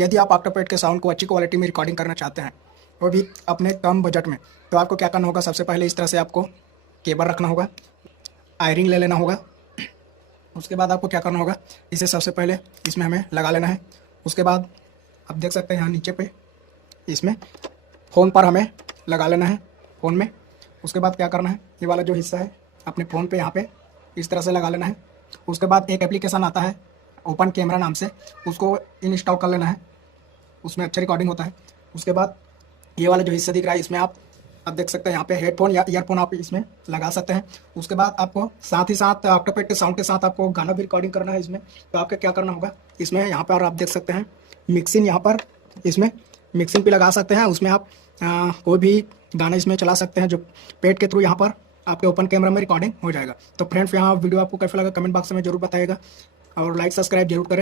यदि आप ऑक्टोपैड के साउंड को अच्छी क्वालिटी में रिकॉर्डिंग करना चाहते हैं, वो भी अपने कम बजट में, तो आपको क्या करना होगा, सबसे पहले इस तरह से आपको केबल रखना होगा, आयरिंग ले लेना होगा। उसके बाद आपको क्या करना होगा, इसे सबसे पहले इसमें हमें लगा लेना है। उसके बाद आप देख सकते हैं यहाँ नीचे पे इसमें फ़ोन पर हमें लगा लेना है, फ़ोन में। उसके बाद क्या करना है, ये वाला जो हिस्सा है अपने फ़ोन पे यहाँ पे इस तरह से लगा लेना है। उसके बाद एक एप्लीकेशन आता है ओपन कैमरा नाम से, उसको इंस्टॉल कर लेना है, उसमें अच्छा रिकॉर्डिंग होता है। उसके बाद ये वाला जो हिस्सा दिख रहा है इसमें आप देख सकते हैं यहाँ पे हेडफोन या ईयरफोन आप इसमें लगा सकते हैं। उसके बाद आपको साथ ही साथ ऑक्टोपैड के साउंड के साथ आपको गाना भी रिकॉर्डिंग करना है इसमें। तो आपको क्या करना होगा, इसमें यहाँ पर आप देख सकते हैं मिक्सिंग, यहाँ पर इसमें मिक्सिंग पे लगा सकते हैं। उसमें आप कोई भी गाना इसमें चला सकते हैं जो पेड के थ्रू यहाँ पर आपके ओपन कैमरा में रिकॉर्डिंग हो जाएगा। तो फ्रेंड्स, यहाँ वीडियो आपको कैसा लगा कमेंट बॉक्स में जरूर बताइएगा और लाइक सब्सक्राइब जरूर करें।